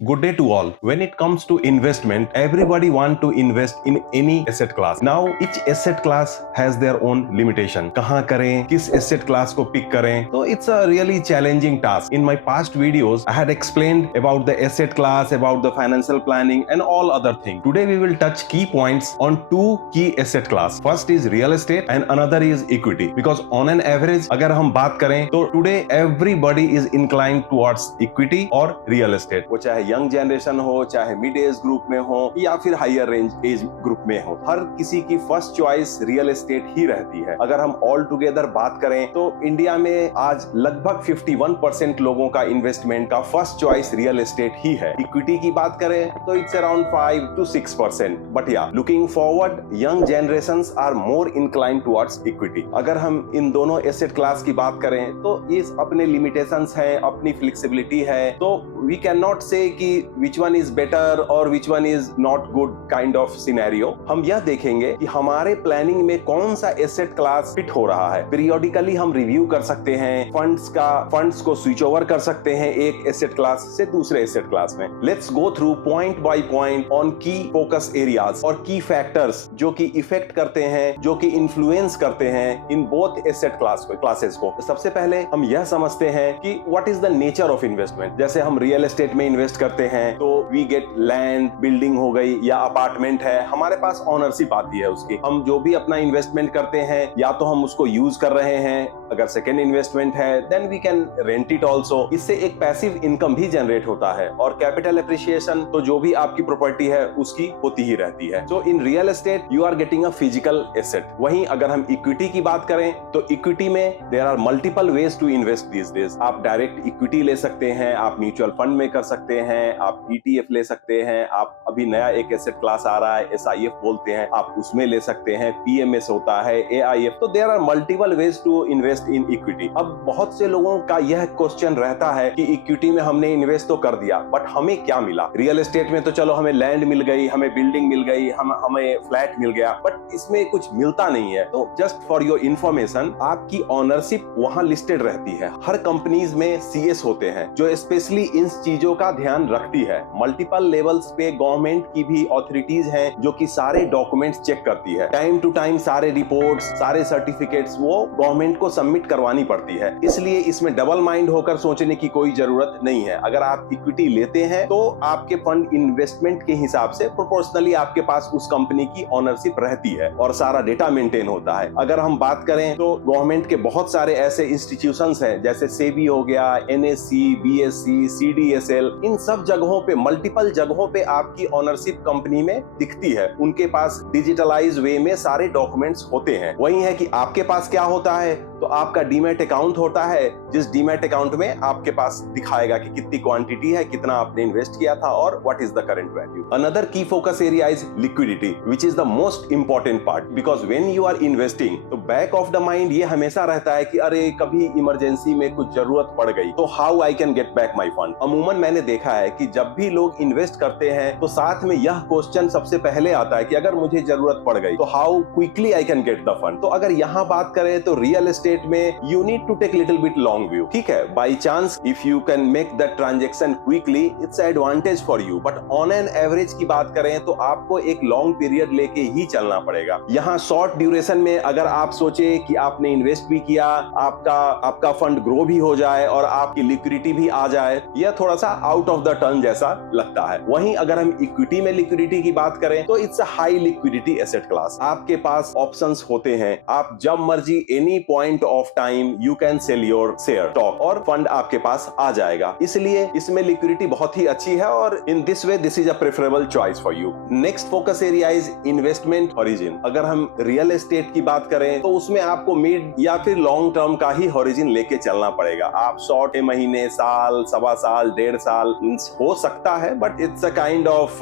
Good day to all. When it comes to investment, everybody want to invest in any asset class. Now, each asset class has their own limitation. कहाँ करें, किस asset class को pick करें? So it's a really challenging task. In my past videos, I had explained about the asset class, about the financial planning, and all other things. Today we will touch key points on two key asset class. First is real estate, and another is equity. Because on an average, अगर हम बात करें, तो today everybody is inclined towards equity or real estate. वो चाहे young generation हो, चाहे mid age group में हो या फिर हायर रेंज एज ग्रुप में हो, हर किसी की फर्स्ट चॉइस रियल एस्टेट ही रहती है। अगर हम ऑल टुगेदर बात करें तो इंडिया में आज लगभग 51% लोगों का इन्वेस्टमेंट का फर्स्ट चॉइस रियल एस्टेट ही है। इक्विटी की बात करें तो it's around 5 to 6%। But yeah looking forward, young generations are more inclined towards equity. अगर हम इन दोनों एसेट क्लास की बात करें तो इस अपने लिमिटेशंस हैं, अपनी फ्लेक्सिबिलिटी है, तो वी कैन नॉट से कि which one is better or which one is not good kind of scenario। हम यह देखेंगे कि हमारे प्लानिंग में कौन सा एसेट क्लास फिट हो रहा है। पीरियोडिकली हम रिव्यू कर सकते हैं, फंड्स को स्विच ओवर कर सकते हैं एक एसेट क्लास से दूसरे एसेट क्लास में। Let's go through point by point on की फोकस एरियाज और की फैक्टर्स जो कि इफेक्ट करते हैं, जो कि इन्फ्लुएंस करते हैं इन बोथ एसेट क्लासेस को। सबसे पहले हम यह समझते हैं कि what is the nature of investment. जैसे हम रियल एस्टेट में इन्वेस्ट करते हैं तो वी गेट लैंड, बिल्डिंग हो गई या अपार्टमेंट है, हमारे पास ओनरशिप आती है उसकी। हम जो भी अपना इन्वेस्टमेंट करते हैं या तो हम उसको यूज कर रहे हैं, अगर सेकेंड इन्वेस्टमेंट है then we can rent it also. इससे एक पैसिव इनकम भी जनरेट होता है और कैपिटल एप्रिसिएशन तो जो भी आपकी प्रॉपर्टी है उसकी होती ही रहती है। So in real estate you are getting a physical asset. वहीं अगर हम इक्विटी की बात करें तो इक्विटी में there are multiple ways to invest this days. आप डायरेक्ट इक्विटी ले सकते हैं, आप म्यूचुअल फंड में कर सकते हैं, आप ETF ले सकते हैं, आप अभी नया एक एसेट क्लास आ रहा है SIF बोलते हैं, आप उसमें ले सकते हैं, PMS होता है, AIF। तो there are multiple ways to invest in equity. अब बहुत से लोगों का यह क्वेश्चन रहता है कि इक्विटी में हमने इन्वेस्ट तो कर दिया बट हमें क्या मिला। रियल एस्टेट में तो चलो हमें लैंड मिल गई, हमें बिल्डिंग मिल गई, हमें फ्लैट मिल गया, बट इसमें कुछ मिलता नहीं है। तो जस्ट फॉर योर इंफॉर्मेशन, आपकी ओनरशिप वहां लिस्टेड रहती है। हर कंपनीज में CS होते हैं जो स्पेशली इन चीजों का ध्यान रखती है। मल्टीपल लेवल्स पे गवर्नमेंट की भी अथॉरिटीज हैं जो कि सारे डॉक्यूमेंट्स चेक करती है। टाइम टू टाइम सारे रिपोर्ट्स, सारे सर्टिफिकेट्स वो गवर्नमेंट को सबमिट करवानी पड़ती है। इसलिए इसमें डबल माइंड होकर सोचने की कोई जरूरत नहीं है। अगर आप इक्विटी लेते हैं तो आपके फंड इन्वेस्टमेंट के हिसाब से प्रोपोर्शनली आपके पास उस कंपनी की ओनरशिप रहती है और सारा डेटा मेंटेन होता है। अगर हम बात करें तो गवर्नमेंट के बहुत सारे ऐसे इंस्टीट्यूशंस हैं जैसे सेबी हो गया, NSE, BSE, CDSL, इन सब जगहों पे, मल्टीपल जगहों पे आपकी ओनरशिप कंपनी में दिखती है। उनके पास डिजिटलाइज वे में सारे डॉक्यूमेंट्स होते हैं। वही है कि आपके पास क्या होता है, तो आपका डीमैट अकाउंट होता है, जिस डीमैट अकाउंट में आपके पास दिखाएगा कि कितनी क्वांटिटी है, कितना आपने इन्वेस्ट किया था और what is the current value. Another key focus area is liquidity, which is the most important part, because when you are investing तो बैक ऑफ द माइंड ये हमेशा रहता है कि अरे कभी इमरजेंसी में कुछ जरूरत पड़ गई तो how I can get back my fund. अमूमन मैंने देखा है कि जब भी लोग इन्वेस्ट करते हैं तो साथ में यह क्वेश्चन सबसे पहले आता है कि अगर मुझे जरूरत पड़ गई तो how quickly I can get the fund. तो अगर यहाँ बात करें तो रियल एस्टेट में you need to take little bit long view. ठीक है, by chance if you can make the transaction quickly it's advantage for you, but on an average की बात करें तो आपको एक लॉन्ग पीरियड लेके ही चलना पड़ेगा। यहाँ शॉर्ट ड्यूरेशन में अगर आप सोचे कि आपने इन्वेस्ट भी किया, आपका फंड ग्रो भी हो जाए और आपकी लिक्विडिटी भी आ जाए, यह थोड़ा सा आउट ऑफ द टर्न जैसा लगता है। वहीं अगर हम इक्विटी में लिक्विडिटी की बात करें तो it's a high liquidity asset class. आपके पास ऑप्शंस होते हैं, आप जब मर्जी any point of time you can sell your share stock और फंड आपके पास आ जाएगा। इसलिए इसमें लिक्विडिटी बहुत ही अच्छी है और in this way this is a preferable choice for you. Next focus area is investment horizon. अगर हम रियल एस्टेट की बात करें तो उसमें आपको मिड या फिर लॉन्ग टर्म का ही हॉरिजन लेके चलना पड़ेगा। आप शॉर्ट महीने, साल, सवा साल, 1.5 साल हो सकता है, but it's a kind of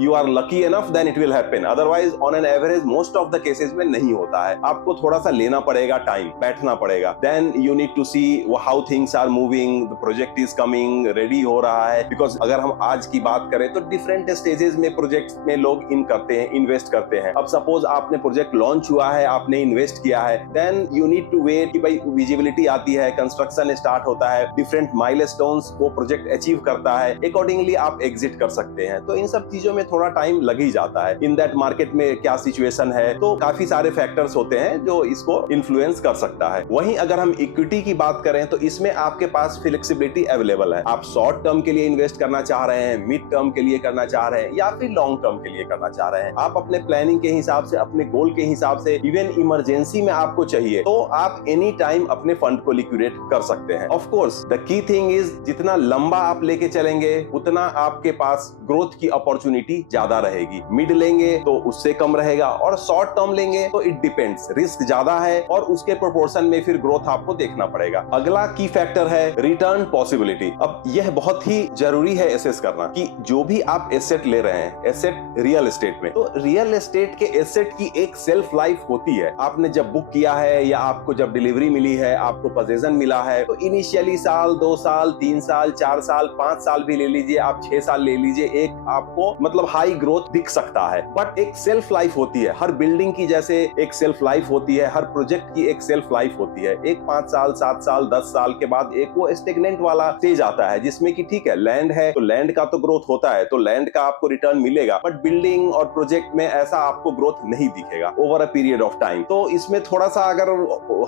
you are lucky enough then it will happen. Otherwise on an average most of the cases में नहीं होता है। आपको थोड़ा सा लेना पड़ेगा, टाइम बैठना पड़ेगा। Then you need to see how things are moving, the project is coming, ready हो रहा है। बिकॉज अगर हम आज की बात करें तो डिफरेंट स्टेजेस में प्रोजेक्ट में लोग करते हैं, इन्वेस्ट करते हैं। अब सपोज आपने प्रोजेक्ट लॉन्च हुआ है, आपने इन्वेस्ट किया है, then you need to wait कि भाई विजिबिलिटी आती है, कंस्ट्रक्शन स्टार्ट होता है, डिफरेंट माइलस्टोन्स वो प्रोजेक्ट अचीव करता है, है, अकॉर्डिंगली आप एग्जिट कर सकते हैं। तो इन सब चीजों में थोड़ा टाइम लग ही जाता है। इन दैट मार्केट में क्या सिचुएशन है, तो काफी सारे फैक्टर्स होते हैं जो इसको इन्फ्लुएंस कर सकता है। वहीं अगर हम इक्विटी की बात करें तो इसमें आपके पास फ्लेक्सिबिलिटी अवेलेबल है। आप शॉर्ट टर्म के लिए इन्वेस्ट करना चाह रहे हैं, मिड टर्म के लिए करना चाह रहे हैं, या फिर लॉन्ग टर्म के लिए करना चाह रहे हैं, आप अपने प्लानिंग के हिसाब से, अपने गोल के हिसाब से, इवन इमरजेंसी में आपको चाहिए तो आप एनी टाइम अपने फंड को लिक्विडेट कर सकते हैं। Of course the key thing is जितना लंबा आप लेके चलेंगे उतना आपके पास ग्रोथ की अपॉर्चुनिटी ज्यादा रहेगी। मिड लेंगे तो उससे कम रहेगा, और शॉर्ट टर्म लेंगे तो इट डिपेंड्स, रिस्क ज्यादा है और उसके प्रोपोर्शन में फिर ग्रोथ आपको देखना पड़ेगा। अगला की फैक्टर है रिटर्न पॉसिबिलिटी। अब यह बहुत ही जरूरी है एसेस करना कि जो भी आप एसेट ले रहे हैं, एसेट रियल एस्टेट में, तो रियल एस्टेट के एसेट की एक सेल्फ लाइफ होती है। आपने जब बुक किया है या आपको जब डिलीवरी मिली है, आपको पोजेशन मिला है, तो इनिशियली साल, 2 साल, 3 साल, 4 साल, 5 साल भी ले लीजिए, आप 6 साल ले लीजिए, एक आपको मतलब हाई ग्रोथ दिख सकता है। बट एक सेल्फ लाइफ होती है, हर बिल्डिंग की जैसे एक सेल्फ लाइफ होती है, हर प्रोजेक्ट की एक सेल्फ लाइफ होती है। एक 5 साल, 7 साल, 10 साल के बाद एक वो स्टेगनेंट वाला स्टेज आता है जिसमें कि ठीक है, लैंड है तो लैंड का तो ग्रोथ होता है, तो लैंड का आपको रिटर्न मिलेगा, बट बिल्डिंग और प्रोजेक्ट में ऐसा आपको ग्रोथ नहीं दिखेगा over a period of time. तो इसमें थोड़ा सा अगर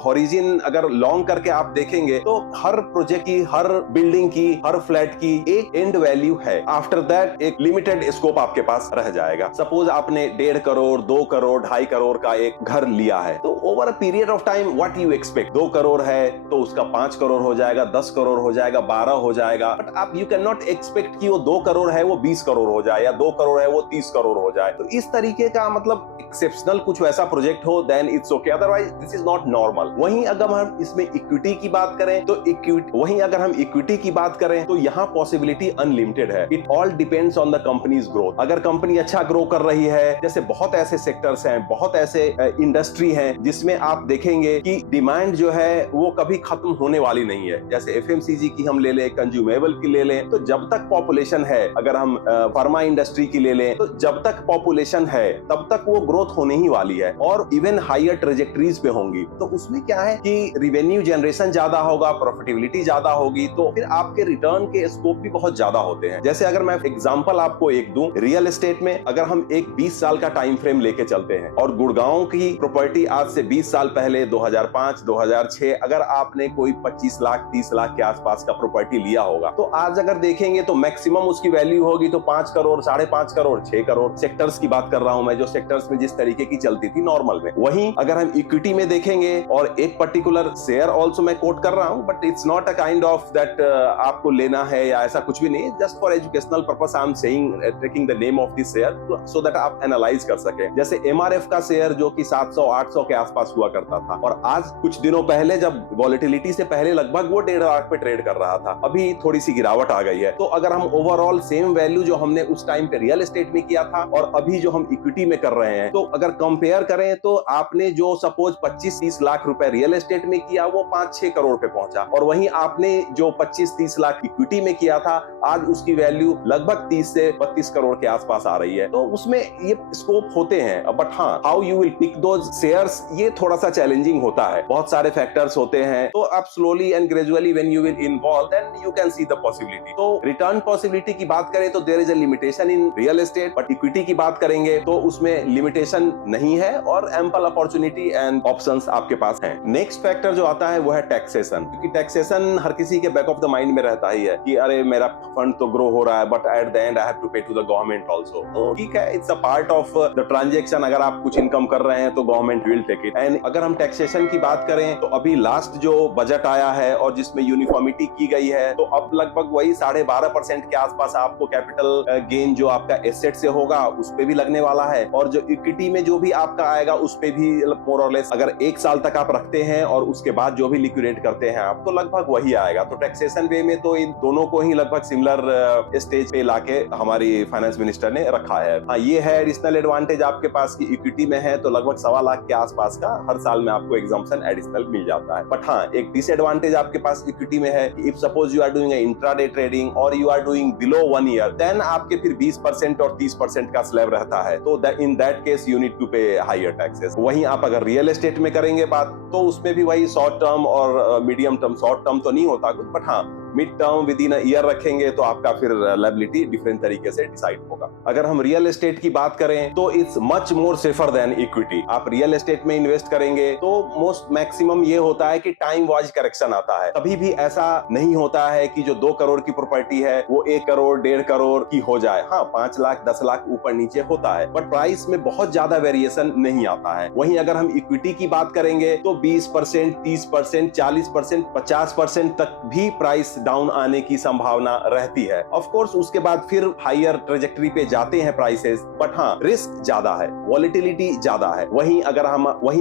हॉरिजन अगर लॉन्ग करके आप देखेंगे तो हर प्रोजेक्ट की, हर बिल्डिंग की, हर फ्लैट की एक एंड वैल्यू है। आफ्टर दैट एक लिमिटेड स्कोप आपके पास रह जाएगा। सपोज आपने 1.5 करोड़, 2 करोड़, 2.5 करोड़ का एक घर लिया है, तो over a period of time what you expect, 2 crore है तो उसका 5 करोड़ हो जाएगा, 10 करोड़ हो जाएगा, 12 हो जाएगा। बट आप यू कैन नॉट एक्सपेक्ट कि वो 2 करोड़ है वो 20 करोड़ हो जाए, या 2 करोड़ है वो 30 करोड़ हो जाए। तो इस तरीके का मतलब एक्सेप्शनल कुछ वैसा प्रोजेक्ट हो then it's okay, otherwise this is not normal. वहीं अगर हम इसमें इक्विटी की बात करें तो इक्विटी की बात करें तो यहाँ पॉसिबिलिटी अनलिमिटेड है। It all depends on the companies growth. अगर कंपनी अच्छा ग्रो कर रही है, जैसे बहुत ऐसे सेक्टर्स हैं, बहुत ऐसे इंडस्ट्री हैं जिसमें आप देखेंगे कि डिमांड जो है वो कभी खत्म होने वाली नहीं है। जैसे एफएमसीजी की हम ले लें, कंज्यूमेबल की ले लें, तो जब तक पॉपुलेशन है, अगर हम फार्मा इंडस्ट्री की ले लें, तो जब तक पॉपुलेशन है तब तक वो ग्रोथ होने ही वाली है, और इवन हायर ट्रेजेक्टरीज पे होंगी। तो उसमें क्या है कि रिवेन्यू जनरेशन ज्यादा होगा, प्रॉफिटेबिलिटी ज्यादा होगी, तो फिर आपके रिटर्न के स्कोप भी बहुत ज्यादा होते हैं। जैसे अगर मैं एग्जांपल आपको एक दूं, रियल एस्टेट में अगर हम एक 20 साल का टाइम फ्रेम लेके चलते हैं, और गुड़गांव की प्रॉपर्टी आज से 20 साल पहले 2005, 2006 अगर आपने कोई 25 लाख, 30 लाख के आसपास का प्रॉपर्टी लिया होगा, तो आज अगर देखेंगे तो मैक्सिमम उसकी वैल्यू होगी तो 5 करोड़, 5.5 करोड़, 6 करोड़। सेक्टर्स की बात कर रहा हूं मैं, जो सेक्टर्स में जिस तरीके की चलती थी नॉर्मल में। वहीं अगर हम इक्विटी में देखेंगे, और एक पर्टिकुलर शेयर ऑल्सो मैं कोट कर रहा हूं, but it's not a kind of that आपको लेना है या ऐसा कुछ भी नहीं, just for educational purpose I am saying, taking the name of this share so that आप एनालाइज कर सके। जैसे एमआरएफ का शेयर जो कि 700-800 के आसपास हुआ करता था, और आज कुछ दिनों पहले जब वॉलेटिलिटी से पहले लगभग वो 1.5 लाख पे ट्रेड कर रहा था, अभी थोड़ी सी गिरावट आ गई है। तो अगर हम ओवरऑल सेम वैल्यू जो हमने उस टाइम पे रियल एस्टेट में किया था और अभी जो हम इक्विटी में कर रहे हैं, तो अगर कंपेयर करें तो आपने जो सपोज 25-30 लाख रुपए रियल एस्टेट में किया वो 5-6 करोड़ पे पहुंचा, और वहीं आपने जो 25-30 लाख इक्विटी में किया था आज उसकी वैल्यू लगभग 30 से 32 करोड़ के आसपास आ रही है। तो उसमें ये स्कोप होते हैं, बट हाँ, how you will pick those shares, ये थोड़ा सा चैलेंजिंग होता है। बहुत सारे फैक्टर्स होते हैं, तो आप slowly and gradually when you will involve then you can see the possibility. तो रिटर्न पॉसिबिलिटी की बात करें तो there is a limitation in real estate, but equity की बात करेंगे तो उसमें लिमिटेशन नहीं है और एम्पल अपॉर्चुनिटी एंड ऑप्शंस आपके पास हैं। नेक्स्ट फैक्टर जो आता है वो है टैक्सेशन, क्योंकि टैक्सेशन हर किसी के बैक ऑफ द माइंड में रहता ही है कि अरे मेरा फंड तो ग्रो हो रहा है, but at the end I have to pay to the government also. तो ठीक है, it's a part of the transaction. अगर आप कुछ इनकम कर रहे हैं तो government will take it. And अगर हम टैक्सेशन की बात करें तो अभी लास्ट जो बजट आया है और जिसमें यूनिफॉर्मिटी की गई है, तो अब लगभग वही 12.5% के आसपास आपको कैपिटल गेन जो आपका एसेट से होगा उस पे भी लगने वाला है, और जो इक्विटी में जो भी आपका आएगा उस पे भी मोर और लेस अगर 1 साल तक आप रखते हैं और उसके बाद जो भी लिक्विडेट करते हैं आप, तो लगभग वही आएगा। तो टैक्सेशन वे में तो इन दोनों को ही लगभग सिमिलर स्टेज पे लाके हमारी फाइनेंस मिनिस्टर ने रखा है। हाँ, ये है एडिशनल एडवांटेज आपके पास की इक्विटी में है तो लगभग 1.25 लाख के आसपास का हर साल में आपको एग्जम्पशन एडिशनल मिल जाता है। बट हाँ, एक डिसएडवांटेज आपके पास इक्विटी में है, if suppose you are doing intraday trading और you are doing below 1 year, then आपके फिर 20% और 30% का स्लैब रहता है, तो in that case you need to pay higher taxes. वहीं आप अगर रियल एस्टेट में करेंगे बात, तो उसमें भी वही शॉर्ट टर्म और मीडियम टर्म, शॉर्ट टर्म तो नहीं होता कुछ, बट हाँ mid term with in a year रखेंगे तो आपका फिर लायबिलिटी डिफरेंट तरीके से डिसाइड होगा। अगर हम रियल एस्टेट की बात करें तो it's much more safer than equity. आप रियल एस्टेट में इन्वेस्ट करेंगे तो मोस्ट मैक्सिमम ये होता है कि टाइम वाइज करेक्शन आता है। कभी भी ऐसा नहीं होता है कि जो 2 करोड़ की प्रॉपर्टी है वो 1 करोड़ 1.5 करोड़ की हो जाए। हाँ, 5 लाख 10 लाख ऊपर नीचे होता है, बट प्राइस में बहुत ज्यादा वेरिएशन नहीं आता है। वहीं अगर हम इक्विटी की बात करेंगे तो 20%, 30%, 40%, 50% तक भी प्राइस डाउन आने की संभावना रहती है। ऑफ कोर्स उसके बाद फिर हायर ट्रेजेक्टरी पे जाते हैं प्राइसेस, बट हाँ, रिस्क ज्यादा है, वॉलेटिलिटी ज्यादा है। वहीं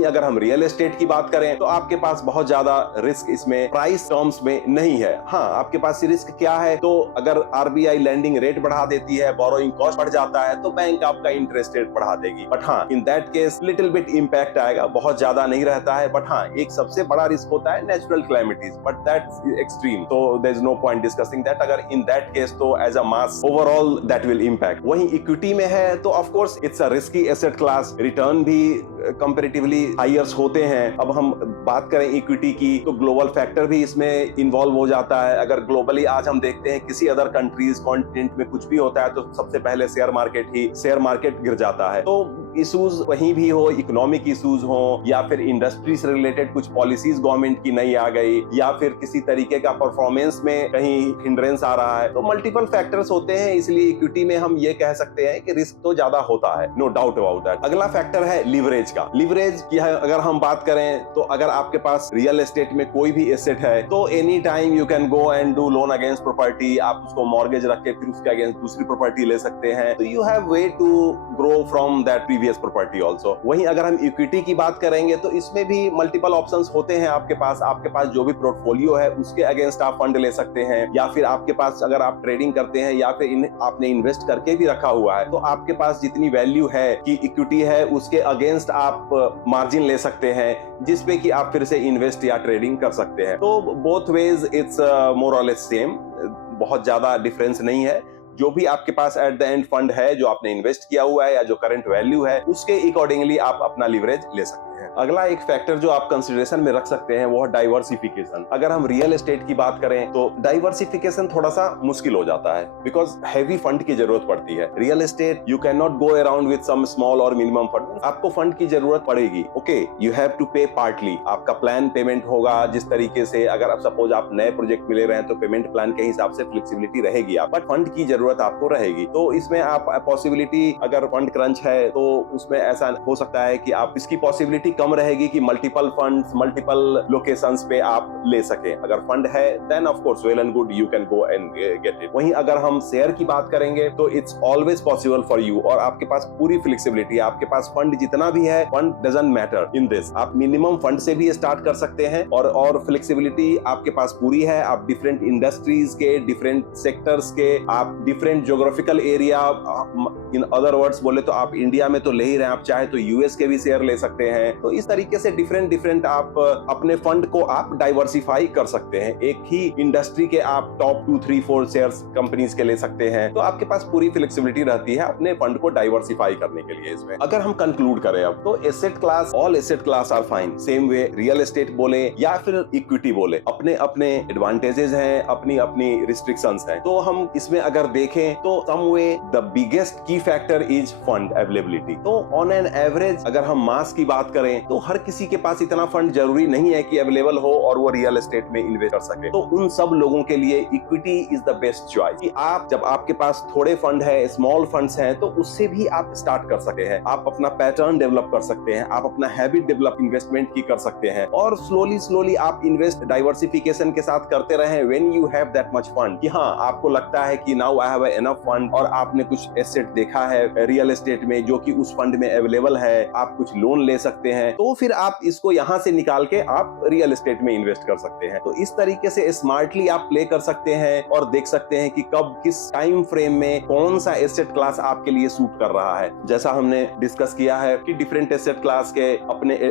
अगर हम रियल एस्टेट की बात करें तो आपके पास बहुत ज्यादा रिस्क इसमें प्राइस टर्म्स में नहीं है। हाँ, आपके पास रिस्क क्या है, तो अगर आरबीआई लैंडिंग रेट बढ़ा देती है, बोरोइंग कॉस्ट बढ़ जाता है, तो बैंक आपका इंटरेस्ट रेट बढ़ा देगी। बट हाँ, इन that case little bit impact आएगा, बहुत ज्यादा नहीं रहता है। बट हाँ, एक सबसे बड़ा रिस्क होता है natural calamities, but that's extreme, तो there is no point discussing that. अगर इन दैट केस तो as a mass overall that will impact. वहीं इक्विटी में है तो of course it's a risky asset class, return भी कंपैरेटिवली हायर्स होते हैं। अब हम बात करें इक्विटी की तो ग्लोबल फैक्टर भी इसमें इन्वॉल्व हो जाता है। अगर ग्लोबली आज हम देखते हैं किसी अदर कंट्रीज कॉन्टिनेंट में कुछ भी होता है तो सबसे पहले शेयर मार्केट गिर जाता है। तो इश्यूज कहीं भी हो, इकोनॉमिक इश्यूज हो या फिर इंडस्ट्री से रिलेटेड कुछ पॉलिसीज गवर्नमेंट की नई आ गई या फिर किसी तरीके का परफॉर्मेंस में कहीं हिंड्रेंस आ रहा है, तो मल्टीपल फैक्टर्स होते हैं। इसलिए इक्विटी में हम ये कह सकते हैं कि रिस्क तो ज्यादा होता है, नो डाउट अबाउट दैट। अगला फैक्टर है लीवरेज का। लीवरेज की अगर हम बात करें तो अगर आपके पास रियल एस्टेट में कोई भी एसेट है तो any time you can go and do loan against property. आप उसको मॉर्गेज रख के फिर उसके अगेंस्ट दूसरी प्रॉपर्टी ले सकते हैं। तो you have way to grow from that previous property also. वहीं अगर हम इक्विटी की बात करेंगे तो इसमें भी मल्टीपल ऑप्शंस होते हैं आपके पास जो भी पोर्टफोलियो है उसके अगेंस्ट आप फंड ले सकते हैं, या फिर आपके पास अगर आप ट्रेडिंग करते हैं या फिर आपने इन्वेस्ट करके भी रखा हुआ है तो आपके पास जितनी वैल्यू है कि इक्विटी है उसके अगेंस्ट आप मार्जिन ले सकते हैं, जिसपे कि आप फिर से इन्वेस्ट या ट्रेडिंग कर सकते हैं। तो बोथ वेज इट्स मोर और लेस सेम, बहुत ज्यादा डिफरेंस नहीं है। जो भी आपके पास एट द एंड फंड है जो आपने इन्वेस्ट किया हुआ है या जो करंट वैल्यू है उसके अकॉर्डिंगली आप अपना लीवरेज ले सकते हैं। अगला एक फैक्टर जो आप कंसिडरेशन में रख सकते हैं वो है डाइवर्सिफिकेशन। अगर हम रियल एस्टेट की बात करें तो डाइवर्सिफिकेशन थोड़ा सा मुश्किल हो जाता है बिकॉज हैवी फंड की जरूरत पड़ती है। Real estate you can not go around with some small और मिनिमम फंड, आपको फंड की जरूरत पड़ेगी। Okay, you have to pay partly, आपका प्लान पेमेंट होगा जिस तरीके से, अगर आप सपोज आप नए प्रोजेक्ट में ले रहे हैं तो पेमेंट प्लान के हिसाब से फ्लेक्सिबिलिटी रहेगी, बट फंड की जरूरत आपको रहेगी। तो इसमें आप पॉसिबिलिटी, अगर फंड क्रंच है तो उसमें ऐसा हो सकता है कि आप इसकी पॉसिबिलिटी कम रहेगी कि मल्टीपल फंड्स मल्टीपल लोकेशंस पे आप ले सके। अगर फंड है then of course well and good, you can go and get it. वहीं अगर हम शेयर की बात करेंगे तो it's always possible for you, और आपके पास पूरी फ्लेक्सिबिलिटी, आपके पास फंड जितना भी है, fund doesn't matter in this. आप मिनिमम फंड से भी स्टार्ट कर सकते हैं और फ्लेक्सिबिलिटी आपके पास पूरी है। आप डिफरेंट इंडस्ट्रीज के, डिफरेंट सेक्टर्स के, आप different geographical area, in other words बोले तो आप इंडिया में तो ले ही रहे हैं, आप चाहे तो यूएस के भी शेयर ले सकते हैं। तो इस तरीके से डिफरेंट आप अपने फंड को आप डाइवर्सिफाई कर सकते हैं। एक ही इंडस्ट्री के आप टॉप 2, 3, 4 शेयर्स कंपनीज के ले सकते हैं। तो आपके पास पूरी फ्लेक्सिबिलिटी रहती है अपने फंड को डाइवर्सिफाई करने के लिए। इसमें अगर हम कंक्लूड करें अब तो asset class, all asset class are fine, same way real estate बोले या फिर इक्विटी बोले, अपने अपने एडवांटेजेस हैं, अपनी अपनी रिस्ट्रिक्शंस हैं। तो हम इसमें अगर देखें तो सम वे द बिगेस्ट की फैक्टर इज फंड अवेलेबिलिटी। तो ऑन एन एवरेज अगर हम मास की बात करें तो हर किसी के पास इतना फंड जरूरी नहीं है कि अवेलेबल हो और वो रियल एस्टेट में इन्वेस्ट कर सके। तो उन सब लोगों के लिए equity is the best choice. कि आप जब आपके पास थोड़े फंड है, स्मॉल फंड्स हैं, तो उससे भी आप स्टार्ट कर सकते हैं। आप अपना पैटर्न डेवलप कर सकते हैं, आप अपना हैबिट डेवलप इन्वेस्टमेंट की कर सकते हैं, और स्लोली आप इन्वेस्ट डाइवर्सिफिकेशन के साथ करते रहें। When you have that much fund, कि हाँ आपको लगता है कि now I have enough fund, और आपने कुछ एसेट देखा है रियल एस्टेट में जो कि उस फंड में अवेलेबल है, आप कुछ लोन ले सकते हैं, तो फिर आप इसको यहाँ से निकाल के आप रियल एस्टेट में इन्वेस्ट कर सकते हैं। तो इस तरीके से स्मार्टली आप प्ले कर सकते हैं और देख सकते हैं कि कब किस टाइम फ्रेम में कौन सा एसेट क्लास आपके लिए सूट कर रहा है। जैसा हमने डिस्कस किया है कि डिफरेंट एसेट क्लास के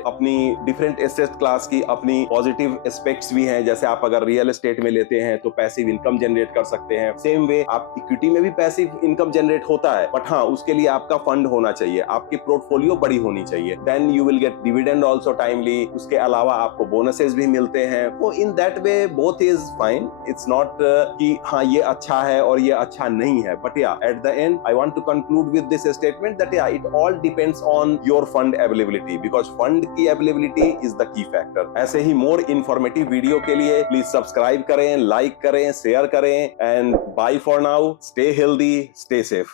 अपनी डिफरेंट एसेट क्लास की अपनी पॉजिटिव एस्पेक्ट्स भी हैं। जैसे आप अगर रियल एस्टेट में लेते हैं तो पैसिव इनकम जनरेट कर सकते हैं, सेम वे आप इक्विटी में भी पैसिव इनकम जनरेट होता है, बट हाँ उसके लिए आपका फंड होना चाहिए, आपकी पोर्टफोलियो बड़ी होनी चाहिए, then you will get dividend also timely, उसके अलावा आपको बोनसेस भी मिलते हैं। तो in that way both is fine. It's not कि हाँ ये अच्छा है और ये अच्छा नहीं है, बट या at the end I want to conclude with this statement that या it all depends on your fund availability, because fund की availability is the key factor. ऐसे ही मोर इंफॉर्मेटिव वीडियो के लिए प्लीज सब्सक्राइब करें, like करें, share करें, and bye for now. Stay healthy, stay safe.